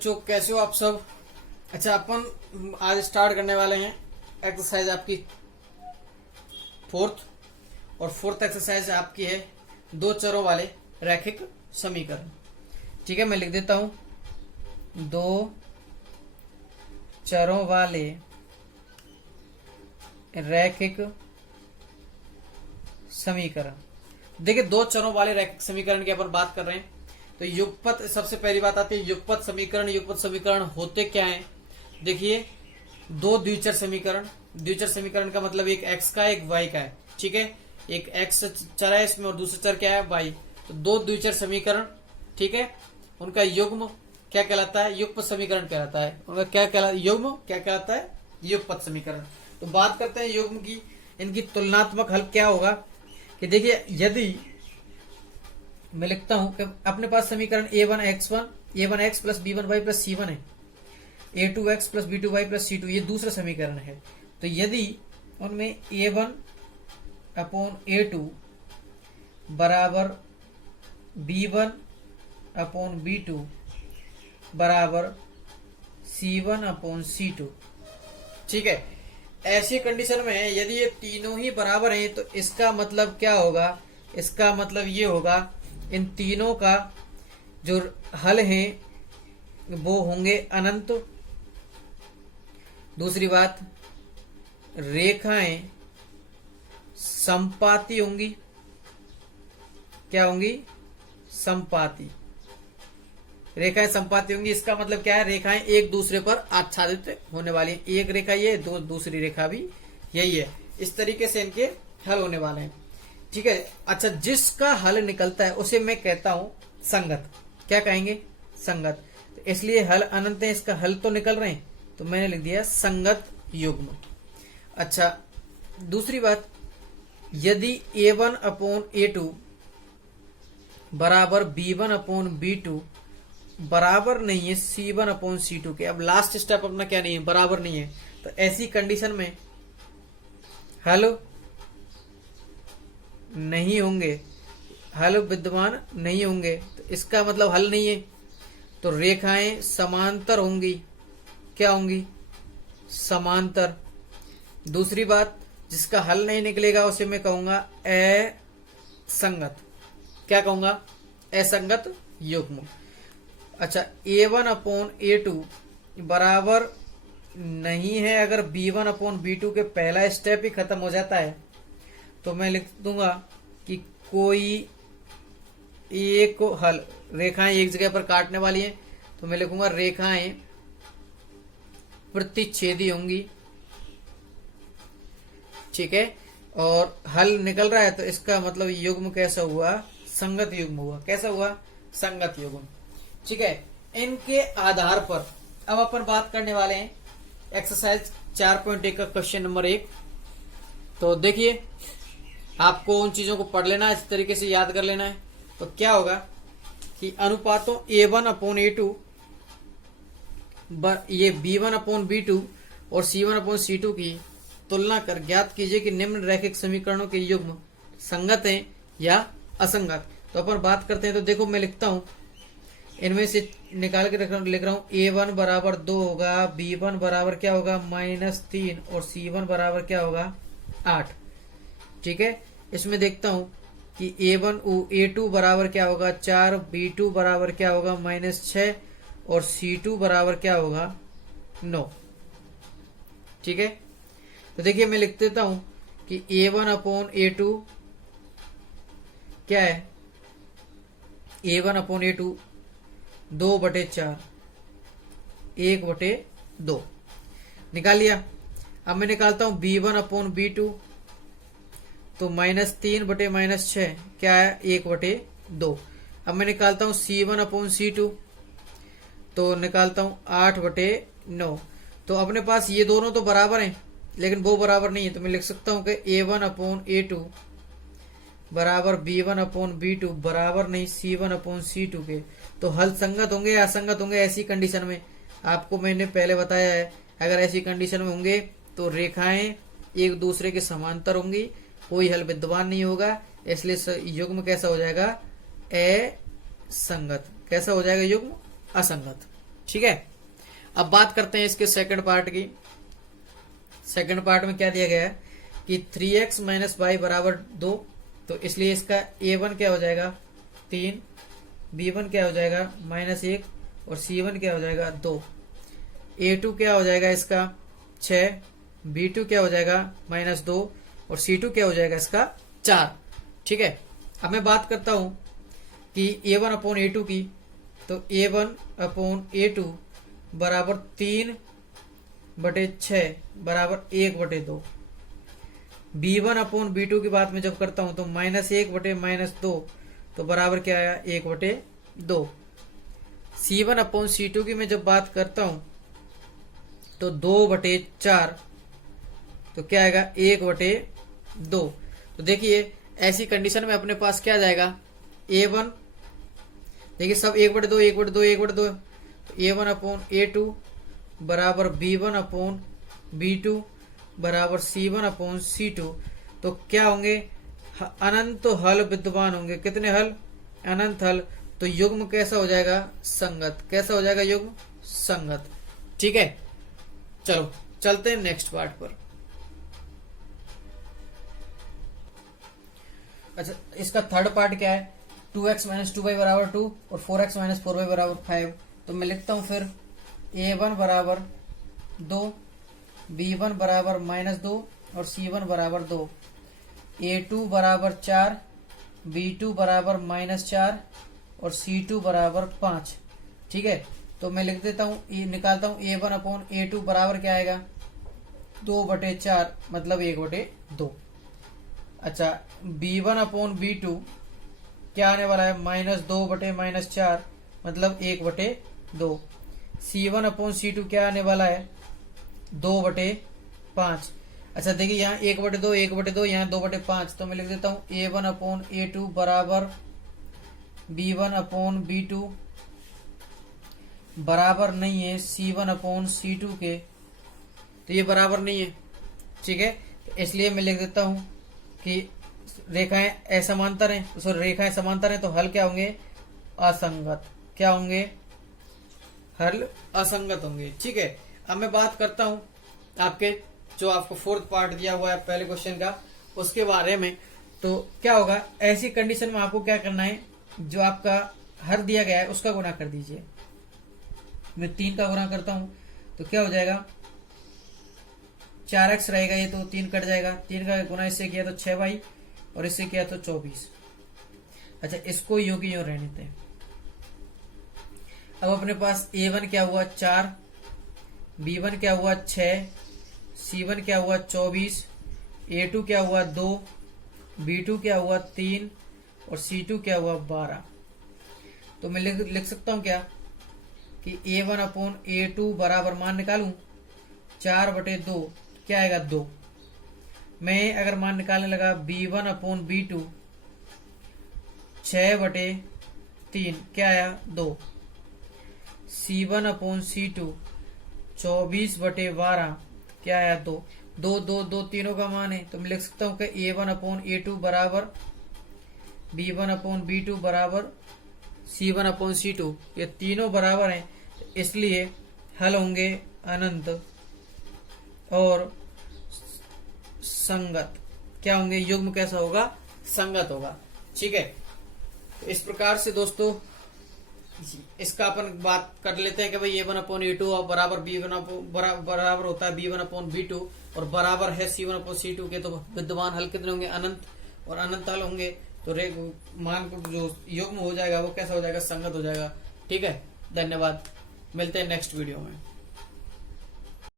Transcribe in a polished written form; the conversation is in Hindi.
बच्चों, कैसे हो आप सब। अच्छा, अपन आज स्टार्ट करने वाले हैं एक्सरसाइज आपकी फोर्थ। और फोर्थ एक्सरसाइज आपकी है दो चरों वाले रैखिक समीकरण। ठीक है, मैं लिख देता हूं, दो चरों वाले रैखिक समीकरण। देखिए, दो चरों वाले रैखिक समीकरण की अपन बात कर रहे हैं तो युगपत, सबसे पहली बात आती है युगपत समीकरण। युगपत समीकरण होते क्या हैं? देखिए, दो द्विचर समीकरण। द्विचर समीकरण का मतलब एक x का एक y का है। ठीक है, एक x चर है इसमें और दूसरा चर क्या है, y। तो दो द्विचर समीकरण, ठीक है, उनका युग्म क्या कहलाता है? युगपत समीकरण कहलाता है। उनका क्या कहलाता है? युग्म क्या कहलाता है? युगपत समीकरण। तो बात करते हैं युग्म की। इनकी तुलनात्मक हल क्या होगा कि देखिए, यदि मैं लिखता हूं कि अपने पास समीकरण a1x plus b1y plus c1 है, a2x plus b2y plus c2 ये दूसरा समीकरण है। तो यदि उनमें a1 अपॉन a2 बराबर b1 अपॉन b2 बराबर c1 अपॉन c2, ठीक है, ऐसी कंडीशन में यदि ये तीनों ही बराबर हैं तो इसका मतलब क्या होगा? इसका मतलब ये होगा इन तीनों का जो हल है वो होंगे अनंत। दूसरी बात, रेखाएं समपाती होंगी। क्या होंगी? समपाती। रेखाएं समपाती होंगी, इसका मतलब क्या है? रेखाएं एक दूसरे पर आच्छादित होने वाली हैं। एक रेखा ये, दो दूसरी रेखा भी यही है। इस तरीके से इनके हल होने वाले हैं। ठीक है। अच्छा, जिसका हल निकलता है उसे मैं कहता हूं संगत। क्या कहेंगे? संगत। तो इसलिए हल अनंत है, इसका हल तो निकल रहे हैं, तो मैंने लिख दिया संगत युग्म। अच्छा, दूसरी बात, यदि a1 अपॉन a2 बराबर b1 अपॉन b2 बराबर नहीं है c1 अपॉन c2 के, अब लास्ट स्टेप अपना क्या नहीं है? बराबर नहीं है। तो ऐसी कंडीशन में हल नहीं होंगे, हल विद्यमान नहीं होंगे। तो इसका मतलब हल नहीं है, तो रेखाएं समांतर होंगी। क्या होंगी? समांतर। दूसरी बात, जिसका हल नहीं निकलेगा उसे मैं कहूंगा असंगत। क्या कहूंगा? असंगत युग्म। अच्छा, a1 अपॉन a2 बराबर नहीं है अगर b1 अपॉन b2 के पहला स्टेप ही खत्म हो जाता है, तो मैं लिख दूंगा कि कोई एक हल, रेखाएं एक जगह पर काटने वाली हैं, तो मैं लिखूंगा रेखाएं प्रतिच्छेदी होंगी। ठीक है, और हल निकल रहा है तो इसका मतलब युग्म कैसा हुआ? संगत युग्म हुआ। कैसा हुआ? संगत युग्म। ठीक है, इनके आधार पर अब अपन बात करने वाले हैं एक्सरसाइज 4.1 का क्वेश्चन नंबर 1। तो देखिए, आपको उन चीजों को पढ़ लेना है, इस तरीके से याद कर लेना है। तो क्या होगा कि अनुपातों a1 अपॉन a2 ये b1 अपॉन b2 और c1 अपॉन c2 की तुलना कर ज्ञात कीजिए कि निम्न रैखिक समीकरणों के युग्म संगत हैं या असंगत। तो अपन बात करते हैं। तो देखो, मैं लिखता हूं, इनमें से निकाल के लिख रहा हूं, a1 बराबर 2 होगा, b1 बराबर क्या होगा? -3 और c1 बराबर क्या होगा? 8। ठीक है, इसमें देखता हूं कि a2 बराबर क्या होगा? 4, b2 बराबर क्या होगा? -6 और c2 बराबर क्या होगा? 9। ठीक है, तो देखिए मैं लिख देता हूं कि a1 अपॉन a2 क्या है? a1 अपॉन a2 2/4, 1/2 निकाल लिया। अब मैं निकालता हूं b1 अपॉन b2, तो -3 - 6 क्या है? 1/2। अब मैं निकालता हूं c1 अपॉन c2, तो निकालता हूं 8/9। तो अपने पास ये दोनों तो बराबर हैं, लेकिन वो बराबर नहीं है। तो मैं लिख सकता हूं कि a1 अपॉन a2 बराबर b1 अपॉन b2 बराबर नहीं c1 अपॉन c2 के। तो हल संगत होंगे या असंगत होंगे? ऐसी कंडीशन में आपको मैंने पहले बताया है, अगर ऐसी कंडीशन में होंगे तो रेखाएं एक दूसरे के समांतर होंगी, कोई हल विद्यमान नहीं होगा। इसलिए युग्म कैसा हो जाएगा? असंगत। कैसा हो जाएगा युग्म? असंगत। ठीक है। अब बात करते हैं इसके सेकंड पार्ट की। सेकंड पार्ट में क्या दिया गया है कि 3x माइनस वाई बराबर 2, तो इसलिए इसका a1 क्या हो जाएगा 3, b1 क्या हो जाएगा -1 और c1 क्या हो जाएगा 2, a2 क्या हो जाएगा इसका 6, b2 क्या हो जाएगा -2 और c2 क्या हो जाएगा इसका 4। ठीक है। अब मैं बात करता हूं कि a1 अपॉन a2 की, तो a1 अपॉन a2 बराबर 3/6 बराबर 1/2। b1 अपॉन b2 की बात में जब करता हूं तो -1/-2 तो बराबर क्या आया 1/2। c1 अपॉन c2 की मैं जब बात करता हूं तो 2/4 तो क्या आएगा 1/2। तो देखिए ऐसी कंडीशन में अपने पास क्या जाएगा a1, देखिए सब 1/2 1/2 1/2, तो a1 अपॉन a2 बराबर b1 अपॉन b2 बराबर c1 अपॉन c2। तो क्या होंगे अनंत हल विद्यमान होंगे। कितने हल? अनंत हल। तो युग्म कैसा हो जाएगा संगत। कैसा हो जाएगा युग्म संगत। ठीक है। चलो चलते हैं नेक्स्ट पार्ट पर। अच्छा, इसका थर्ड पार्ट क्या है 2x माइनस 2y बराबर 2 और 4x माइनस 4y बराबर 5। तो मैं लिखता हूं फिर a1 बराबर 2, b1 बराबर -2 और c1 बराबर 2, a2 बराबर 4, b2 बराबर -4 और c2 बराबर 5। ठीक है। तो मैं लिख देता हूं, निकालता हूं a1 अपॉन a2 बराबर क्या आएगा 2/4 मतलब 1/2। अच्छा, b1 अपॉन b2 क्या आने वाला है -2/-4 मतलब 1/2। c1 अपॉन c2 क्या आने वाला है 2/5। अच्छा देखिए यहाँ 1/2 1/2 यहाँ 2/5, तो मैं लिख देता हूँ a1 अपॉन a2 बराबर b1 अपॉन b2 बराबर नहीं है c1 अपॉन c2 के, तो ये बराबर नहीं है। ठीक है। इसलिए मैं लिख देता हूं कि रेखाएं असमांतर हैं, तो रेखाएं समांतर हैं तो हल क्या होंगे असंगत। क्या होंगे? हल असंगत होंगे। ठीक है। अब मैं बात करता हूं आपके जो आपको फोर्थ पार्ट दिया हुआ है पहले क्वेश्चन का उसके बारे में। तो क्या होगा ऐसी कंडीशन में आपको क्या करना है, जो आपका हर दिया गया है उसका गुणा कर दीजिए। मैं 3 का गुणा करता हूं तो क्या हो जाएगा 4x रहेगा, ये तो 3 कट जाएगा, 3 का गुणा इससे किया तो 6y और इससे किया तो 24। अच्छा, इसको यूं की यूं रहने दें। अब अपने पास a1 क्या हुआ 4, b1 क्या हुआ 6, c1 क्या हुआ 24, a2 क्या हुआ 2, b2 क्या हुआ 3 और c2 क्या हुआ 12। तो मैं लिख सकता हूं क्या कि a1 अपॉन a2 बराबर मान निकालूं 4/2 क्या आएगा 2। मैं अगर मान निकालने लगा b1 अपॉन b2 6/3 क्या आया 2, c1 अपॉन c2 24/12 क्या आया 2। 2 2 2 तीनों का मान है, तो मैं लिख सकता हूं कि a1 अपॉन a2 बराबर b1 अपॉन b2 बराबर c1 अपॉन c2, ये तीनों बराबर हैं, इसलिए हल होंगे अनंत और संगत। क्या होंगे? युग्म कैसा होगा? संगत होगा। ठीक है। तो इस प्रकार से दोस्तों इसका अपन बात कर लेते हैं कि भाई a1 अपॉन a2 बराबर बराबर होता है b1 अपॉन b2 और बराबर है c1 अपॉन c2 के। तो विद्यमान हल कितने होंगे? अनंत, और अनंत हल होंगे तो मान को जो युग्म हो जाएगा वो कैसा हो जाएगा? संगत हो जाएगा। ठीक है। धन्यवाद। मिलते हैं नेक्स्ट वीडियो में।